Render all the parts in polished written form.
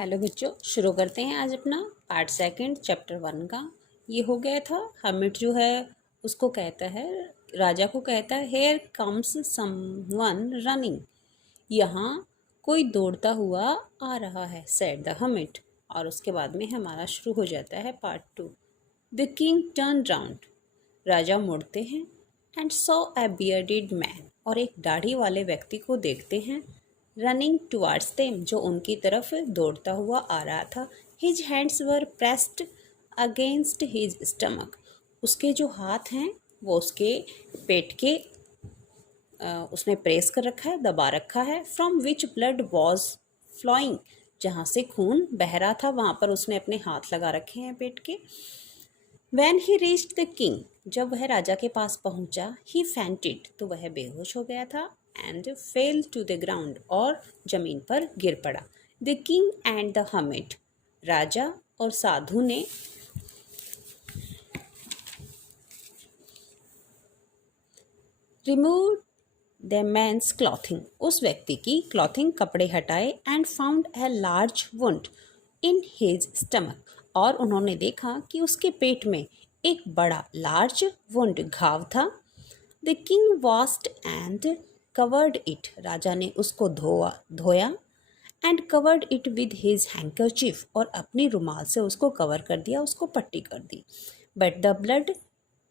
Hello बच्चों, शुरू करते हैं आज अपना पार्ट सेकंड चैप्टर 1 का। ये हो गया था। हमिट जो है उसको कहता है, राजा को कहता है, हेयर कम्स समवन रनिंग। यहाँ कोई दौड़ता हुआ आ रहा है, सेड द हमिट। और उसके बाद में हमारा शुरू हो जाता है part 2। The king turn round. राजा मुड़ते हैं and saw a bearded man, और एक दाढ़ी वाले व्यक्ति को देखते हैं, रनिंग टुवार्ड्स देम, जो उनकी तरफ दौड़ता हुआ आ रहा था। His hands were pressed against his stomach. उसके जो हाथ हैं वो उसके पेट के उसने प्रेस कर रखा है, दबा रखा है। From which blood was flowing, जहाँ से खून बह रहा था वहाँ पर उसने अपने हाथ लगा रखे हैं पेट के। When he reached the king, जब वह राजा के पास पहुंचा, ही फैंटेड, तो वह बेहोश हो गया था, and fell to the ground, और जमीन पर गिर पड़ा। The king and the hermit, राजा और साधु ने रिमूव द मैन्स क्लॉथिंग, उस व्यक्ति की क्लॉथिंग, कपड़े हटाए, and found a large wound in his stomach, और उन्होंने देखा कि उसके पेट में एक बड़ा लार्ज वुंड, घाव था। The king washed and covered it, राजा ने उसको धोया, and covered it with his handkerchief, और अपनी रुमाल से उसको कवर कर दिया, उसको पट्टी कर दी। But the blood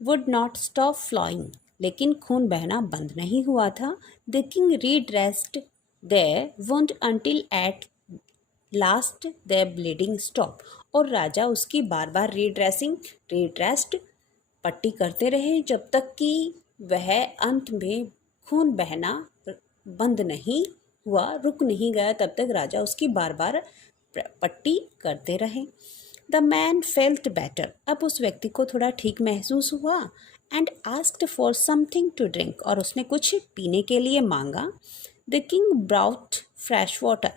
would not stop flowing, लेकिन खून बहना बंद नहीं हुआ था। The king redressed the wound until at last the bleeding stop, और राजा उसकी बार बार रीड्रेस्ड पट्टी करते रहे जब तक कि वह अंत में खून बहना बंद नहीं हुआ, रुक नहीं गया, तब तक राजा उसकी बार बार पट्टी करते रहे। द मैन फेल्ट बेटर, अब उस व्यक्ति को थोड़ा ठीक महसूस हुआ, and asked for something to drink, और उसने कुछ पीने के लिए मांगा। The king brought fresh water,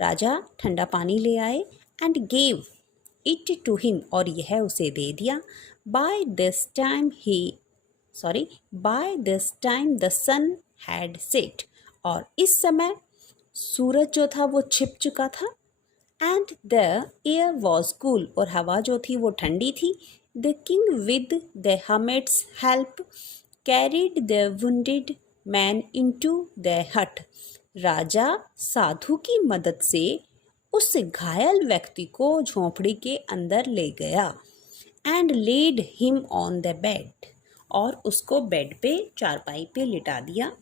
राजा ठंडा पानी ले आए, and gave it to him, और यह उसे दे दिया। By this time the sun had set, और इस समय सूरज जो था वो छिप चुका था। And the air was cool, और हवा जो थी वो ठंडी थी। The king with the hermit's help carried the wounded man into the hut, राजा साधु की मदद से उस घायल व्यक्ति को झोंपड़ी के अंदर ले गया, and led him on the bed, और उसको बेड पे, चारपाई पे लिटा दिया।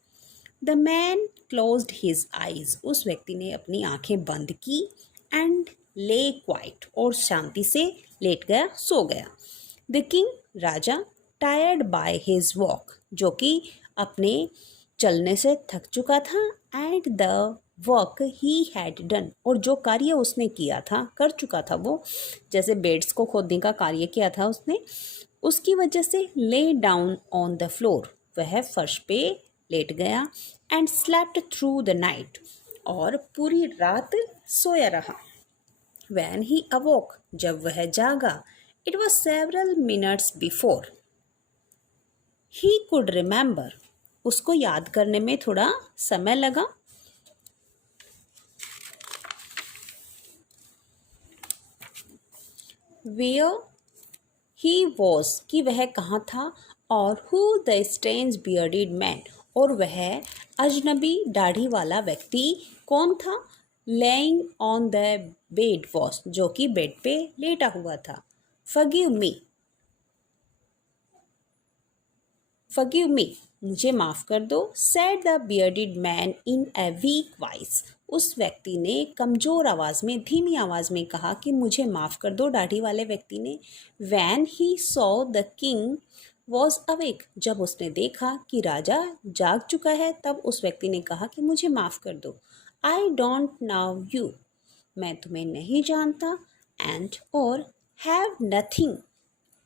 The man closed his eyes, उस व्यक्ति ने अपनी आंखें बंद की, एंड ले क्वाइट, और शांति से लेट गया, सो गया। The king, Raja, tired by his walk, जो कि अपने चलने से थक चुका था, and the work he had done, और जो कार्य उसने किया था, कर चुका था वो, जैसे बेड्स को खोदने का कार्य किया था उसने, उसकी वजह से lay down on the floor, वह फर्श पे लेट गया, and slept through the night, और पूरी रात सोया रहा। वैन ही अवोक, जब वह जागा, it was several minutes before he could remember, उसको याद करने में थोड़ा समय लगा। वेयर ही वॉज, कि वह कहाँ था, और who the strange bearded man, और वह अजनबी दाढ़ी वाला व्यक्ति कौन था। Laying on the bed was, जो कि बेड पे लेटा हुआ था। फॉरगिव मी, मुझे माफ़ कर दो। Said the bearded man in a week voice, उस व्यक्ति ने कमज़ोर आवाज़ में, धीमी आवाज़ में कहा कि मुझे माफ़ कर दो, दाढ़ी वाले व्यक्ति ने। When he saw the king was awake, जब उसने देखा कि राजा जाग चुका है, तब उस व्यक्ति ने कहा कि मुझे माफ़ कर दो। आई डोंट नाउ यू, मैं तुम्हें नहीं जानता, एंड और have nothing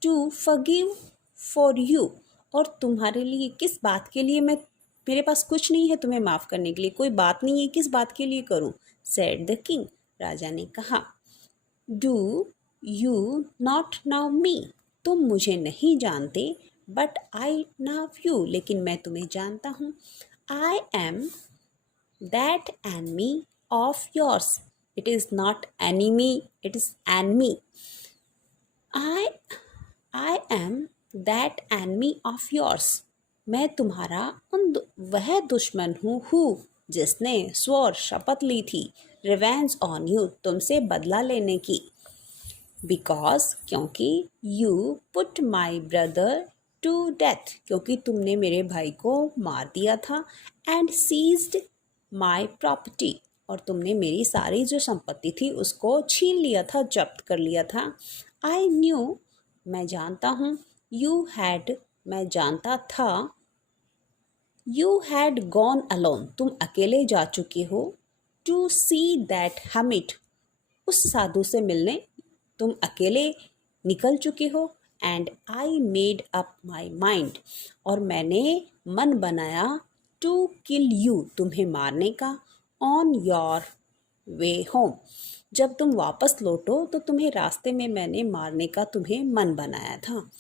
to forgive for you, और तुम्हारे लिए किस बात के लिए मेरे पास कुछ नहीं है तुम्हें माफ़ करने के लिए, कोई बात नहीं है, किस बात के लिए करूं। सेड द किंग, राजा ने कहा। Do you not now me, तुम मुझे नहीं जानते, बट आई नाउ यू, लेकिन मैं तुम्हें जानता हूँ। I am that enemy of yours, It is not enemy, it is enemy. I I am that enemy of yours. मैं तुम्हारा वह दुश्मन हूँ जिसने स्वर शपथ ली थी रिवेंज ऑन यू, तुमसे बदला लेने की। बिकॉज क्योंकि you put my brother to death, क्योंकि तुमने मेरे भाई को मार दिया था। एंड सीज्ड माई प्रॉपर्टी, और तुमने मेरी सारी जो संपत्ति थी उसको छीन लिया था, जब्त कर लिया था। आई न्यू, मैं जानता हूँ। यू हैड, मैं जानता था। यू हैड गॉन अलोन, तुम अकेले जा चुके हो। टू सी दैट हमिट, उस साधु से मिलने तुम अकेले निकल चुके हो। And I made up my mind, और मैंने मन बनाया टू किल यू, तुम्हें मारने का। ऑन योर वे होम, जब तुम वापस लौटो तो तुम्हें रास्ते में मैंने मारने का तुम्हें मन बनाया था।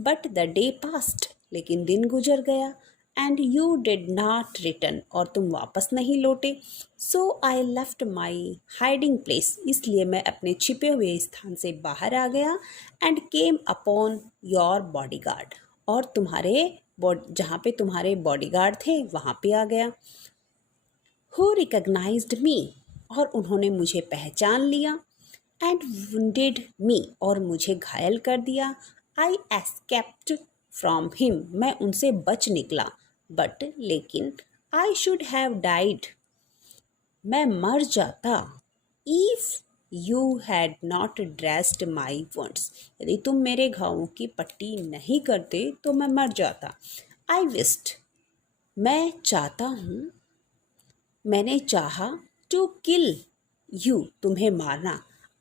बट द डे पास्ट, लेकिन दिन गुजर गया। And you did not return, और तुम वापस नहीं लौटे। So I left my hiding place, इसलिए मैं अपने छिपे हुए स्थान से बाहर आ गया। And came upon your body guard, और तुम्हारे जहाँ पे तुम्हारे बॉडी गार्ड थे वहाँ पे आ गया। हु रिकग्नाइज्ड मी, और उन्होंने मुझे पहचान लिया। एंड वुंडेड मी, और मुझे घायल कर दिया। आई एस्केप्ड फ्रॉम हिम, मैं उनसे बच निकला। बट लेकिन आई शुड हैव डाइड, मैं मर जाता। If you had not dressed my wounds, यदि तुम मेरे घावों की पट्टी नहीं करते तो मैं मर जाता। आई विस्ड, मैं चाहता हूँ, मैंने चाहा। टू किल यू, तुम्हें मारना।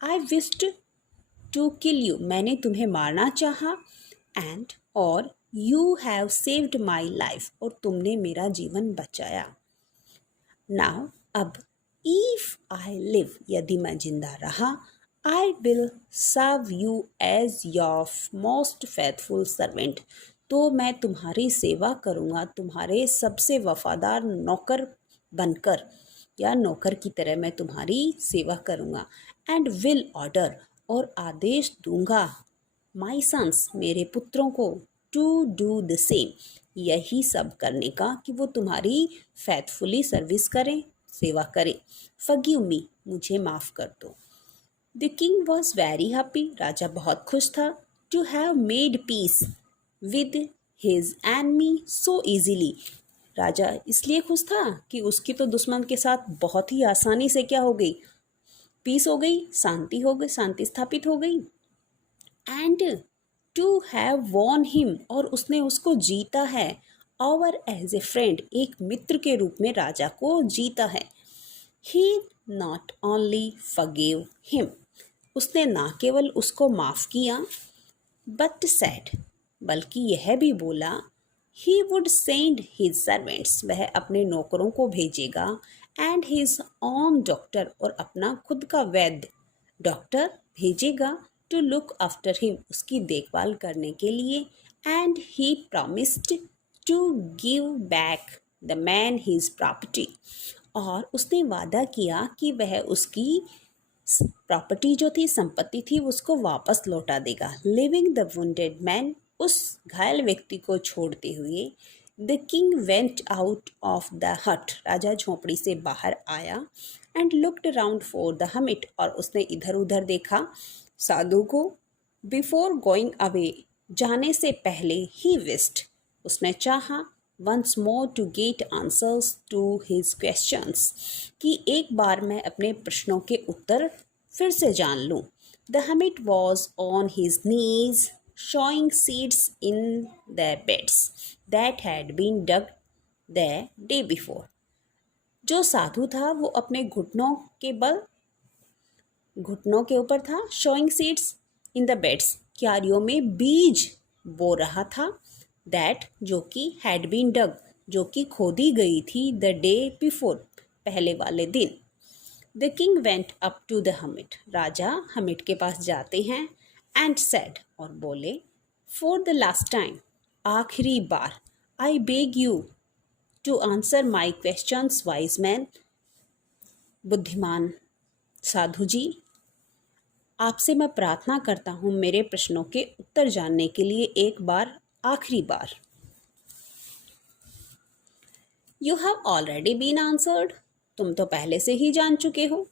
आई विस्ड टू किल यू, मैंने तुम्हें मारना चाहा। एंड और you have saved my life, और तुमने मेरा जीवन बचाया। नाउ अब, इफ आई लिव, यदि मैं जिंदा रहा, I will serve you as your most faithful servant, तो मैं तुम्हारी सेवा करूँगा, तुम्हारे सबसे वफादार नौकर बनकर, या नौकर की तरह मैं तुम्हारी सेवा करूँगा। एंड विल ऑर्डर, और आदेश दूंगा, माई सन्स, मेरे पुत्रों को, टू डू द सेम, यही सब करने का, कि वो तुम्हारी फेथफुली सर्विस करें, सेवा करें। फॉरगिव मी, मुझे माफ़ कर दो। The king was very happy, राजा बहुत खुश था। To have made peace with his enemy so easily, राजा इसलिए खुश था कि उसकी तो दुश्मन के साथ बहुत ही आसानी से क्या हो गई, पीस हो गई, शांति हो गई, शांति स्थापित हो गई। And to have won him, और उसने उसको जीता है। ओवर एज ए फ्रेंड, एक मित्र के रूप में राजा को जीता है। ही नॉट ओनली फॉरगिव हिम, उसने ना केवल उसको माफ़ किया, बट सैड, बल्कि यह भी बोला, he would send his servants, वह अपने नौकरों को भेजेगा। एंड हिज ओन डॉक्टर, और अपना खुद का वैद्य डॉक्टर भेजेगा। टू लुक आफ्टर हिम, उसकी देखभाल करने के लिए। And he promised to give back the man his property, और उसने वादा किया कि वह उसकी प्रॉपर्टी जो थी, संपत्ति थी, उसको वापस लौटा देगा। लिविंग द वुंडेड मैन, उस घायल व्यक्ति को छोड़ते हुए। The king went out of the hut, राजा झोंपड़ी से बाहर आया। And looked around for the hermit, और उसने इधर उधर देखा साधु को। बिफोर गोइंग अवे, जाने से पहले। ही विस्ड, उसने चाहा। Once more to get answers to his questions, कि एक बार मैं अपने प्रश्नों के उत्तर फिर से जान लूँ। The hermit was on his knees showing seeds in the beds that had been dug the day before, जो साधु था वो अपने घुटनों के ऊपर था। showing seeds in the beds, क्यारियों में बीज बो रहा था। that, जो कि had been dug, जो कि खोदी गई थी। the day before, पहले वाले दिन। the king went up to the hermit, Raja hermit के पास जाते हैं। and said, और बोले, for the last time, आखिरी बार, I beg you to answer my questions, wise man, बुद्धिमान साधु जी, आपसे मैं प्रार्थना करता हूँ मेरे प्रश्नों के उत्तर जानने के लिए एक बार, आखिरी बार। You have already been answered, तुम तो पहले से ही जान चुके हो।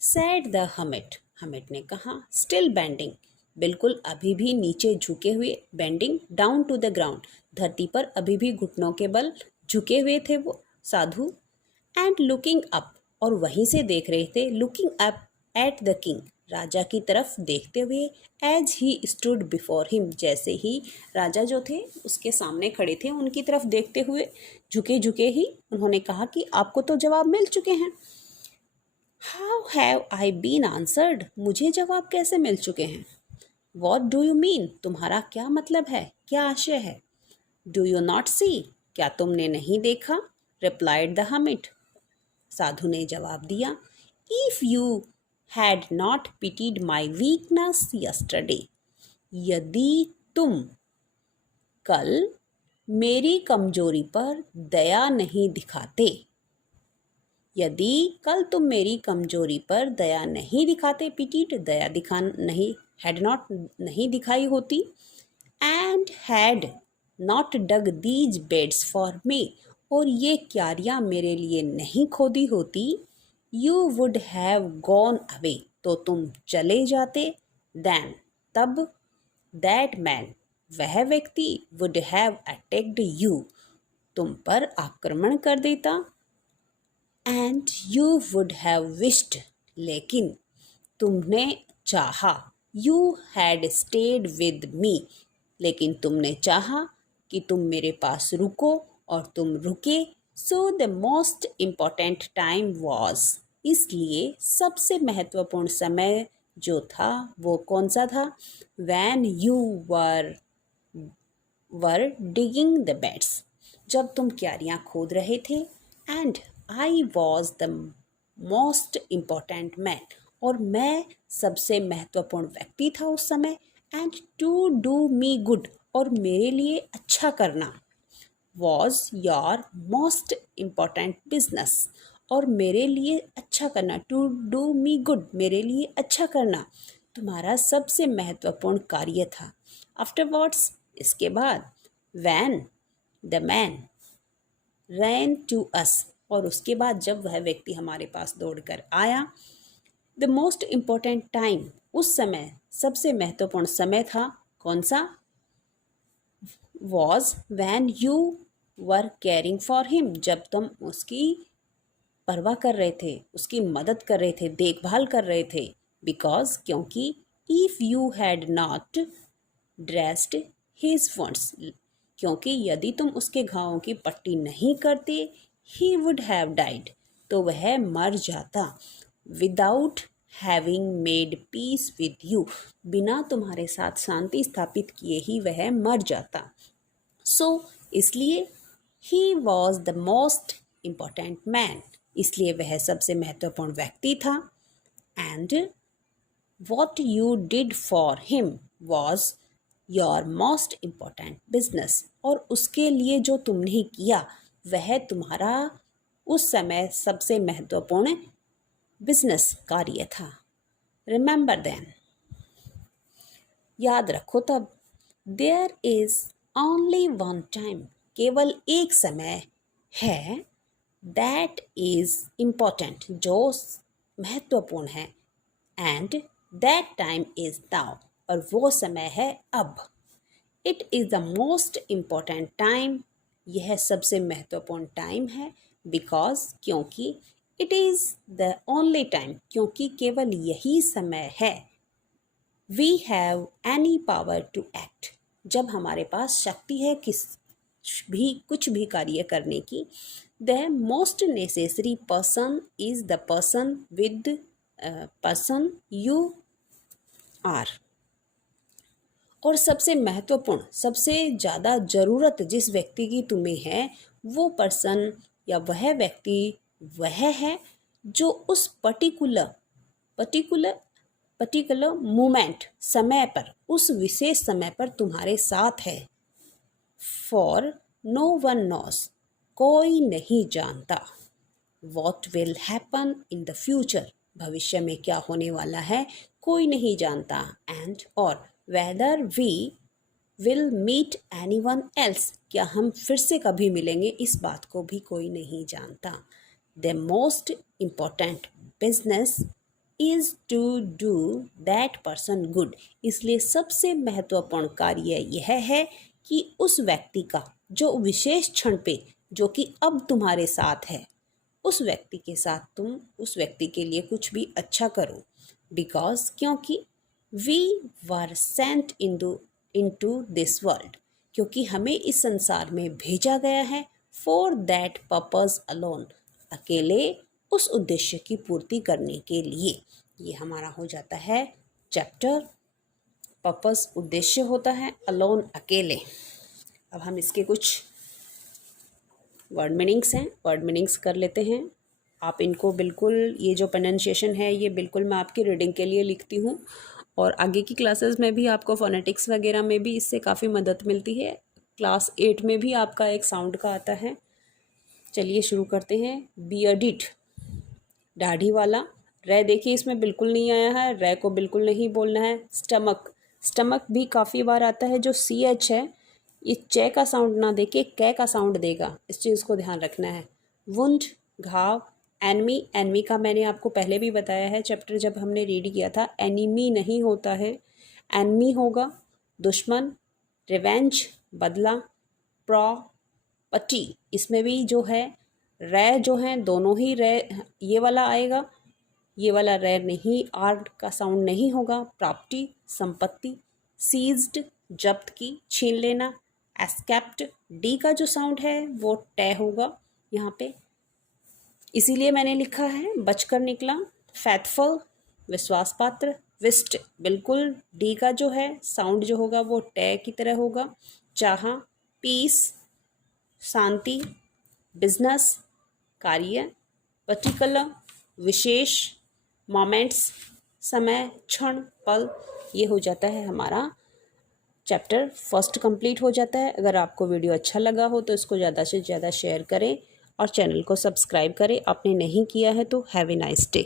सैड द हमिट, हमिट ने कहा। स्टिल बेंडिंग, बिल्कुल अभी भी नीचे झुके हुए। Bending down to the ground, धरती पर अभी भी घुटनों के बल झुके हुए थे वो साधु। एंड लुकिंग अप, और वहीं से देख रहे थे। Looking up at the king, राजा की तरफ देखते हुए। As he stood before him, जैसे ही राजा जो थे उसके सामने खड़े थे उनकी तरफ देखते हुए झुके झुके ही उन्होंने कहा कि आपको तो जवाब मिल चुके हैं। How have I been answered, मुझे जवाब कैसे मिल चुके हैं। वॉट डू यू मीन, तुम्हारा क्या मतलब है, क्या आशय है। डू यू नॉट सी, क्या तुमने नहीं देखा। रिप्लाइड द हमिट, साधु ने जवाब दिया। If you had not pitied my weakness yesterday, यदि तुम कल मेरी कमजोरी पर दया नहीं दिखाते, यदि कल तुम मेरी कमजोरी पर दया नहीं दिखाते, पिटीट दया दिखा नहीं, हैड नॉट नहीं दिखाई होती। And had not dug these beds for me, और ये क्यारियाँ मेरे लिए नहीं खोदी होती। You would have gone away, तो तुम चले जाते। देन, तब। दैट मैन, वह व्यक्ति। वुड हैव अटैक्ड यू, तुम पर आक्रमण कर देता। And you would have wished, लेकिन तुमने चाहा। You had stayed with me, लेकिन तुमने चाहा कि तुम मेरे पास रुको, और तुम रुके। So the most important time was, इसलिए सबसे महत्वपूर्ण समय जो था वो कौन सा था। When you were digging the beds, जब तुम क्यारियाँ खोद रहे थे। And I was the most important man, और मैं सबसे महत्वपूर्ण व्यक्ति था उस समय। And to do me good, और मेरे लिए अच्छा करना। Was your most important business, और मेरे लिए अच्छा करना। टू डू मी गुड, मेरे लिए अच्छा करना तुम्हारा सबसे महत्वपूर्ण कार्य था। आफ्टरवर्ड्स, इसके बाद। When the man ran to us, और उसके बाद जब वह व्यक्ति हमारे पास दौड़कर आया। द मोस्ट इम्पॉर्टेंट टाइम, उस समय सबसे महत्वपूर्ण समय था कौन सा। Was when you were caring for him, जब तुम उसकी परवाह कर रहे थे, उसकी मदद कर रहे थे, देखभाल कर रहे थे। बिकॉज, क्योंकि। If you had not dressed his wounds, क्योंकि यदि तुम उसके घावों की पट्टी नहीं करते। ही वुड हैव डाइड, तो वह मर जाता। Without having made peace with you, बिना तुम्हारे साथ शांति स्थापित किए ही वह मर जाता। सो इसलिए he was the most important man, इसलिए वह सबसे महत्वपूर्ण व्यक्ति था। And what you did for him was your most important business, और उसके लिए जो तुमने किया वह तुम्हारा उस समय सबसे महत्वपूर्ण बिजनेस कार्य था। रिमेंबर देन, याद रखो तब। There is only one time, केवल एक समय है। दैट इज इम्पॉर्टेंट, जो महत्वपूर्ण है। And that time is now, और वो समय है अब। It is the most important time, यह सबसे महत्वपूर्ण टाइम है। बिकॉज, क्योंकि। It is the only time, क्योंकि केवल यही समय है। We have any power to act, जब हमारे पास शक्ति है कुछ भी कार्य करने की। The most necessary person is the person with person you are, और सबसे महत्वपूर्ण, सबसे ज़्यादा ज़रूरत जिस व्यक्ति की तुम्हें है, वो पर्सन या वह व्यक्ति वह है जो उस पर्टिकुलर मोमेंट, समय पर, उस विशेष समय पर तुम्हारे साथ है। फॉर नो वन नोस, कोई नहीं जानता। What will happen in the future, भविष्य में क्या होने वाला है कोई नहीं जानता। एंड और whether we will meet anyone else, क्या हम फिर से कभी मिलेंगे इस बात को भी कोई नहीं जानता। The most important business is to do that person good, इसलिए सबसे महत्वपूर्ण कार्य यह है कि उस व्यक्ति का जो विशेष क्षण पे जो कि अब तुम्हारे साथ है उस व्यक्ति के साथ तुम उस व्यक्ति के लिए कुछ भी अच्छा करो। बिकॉज क्योंकि we were sent into this world, क्योंकि हमें इस संसार में भेजा गया है फॉर दैट पर्पज़ अलोन, अकेले उस उद्देश्य की पूर्ति करने के लिए। ये हमारा हो जाता है चैप्टर। पर्पज़ उद्देश्य होता है, अलोन अकेले। अब हम इसके कुछ वर्ड मीनिंग्स हैं, वर्ड मीनिंग्स कर लेते हैं। आप इनको बिल्कुल, ये जो प्रोनाउंसिएशन है ये बिल्कुल मैं आपकी रीडिंग के लिए लिखती हूँ और आगे की क्लासेस में भी आपको फोनेटिक्स वगैरह में भी इससे काफ़ी मदद मिलती है। क्लास 8 में भी आपका एक साउंड का आता है। चलिए शुरू करते हैं। बियर्डिड, दाढ़ी वाला। रे देखिए इसमें बिल्कुल नहीं आया है, रे को बिल्कुल नहीं बोलना है। स्टमक, स्टमक भी काफ़ी बार आता है। जो CH है ये चे का साउंड ना दे के कै का साउंड देगा, इस चीज़ को ध्यान रखना है। वुंड, घाव। एनमी, एनमी का मैंने आपको पहले भी बताया है चैप्टर जब हमने रीड किया था, एनिमी नहीं होता है, एनमी होगा। दुश्मन, रिवेंज, बदला। प्रॉपर्टी, इसमें भी जो है रे जो है दोनों ही रे, ये वाला आएगा, ये वाला रे नहीं, आर का साउंड नहीं होगा। प्रॉपर्टी, संपत्ति। सीज्ड, जब्त की, छीन लेना। एस्केप्ड, डी का जो साउंड है वो टे होगा यहाँ पे, इसीलिए मैंने लिखा है बचकर निकला। फैथफुल, विश्वास पात्र। विस्ट, बिल्कुल डी का जो है साउंड जो होगा वो टे की तरह होगा। चाहा, पीस, शांति। बिजनेस, कार्य। पर्टिकुलर, विशेष। मोमेंट्स, समय, क्षण, पल। ये हो जाता है हमारा चैप्टर फर्स्ट कंप्लीट हो जाता है। अगर आपको वीडियो अच्छा लगा हो तो इसको ज़्यादा से ज़्यादा शेयर करें और चैनल को सब्सक्राइब करें। आपने नहीं किया है तो हैव ए नाइस डे।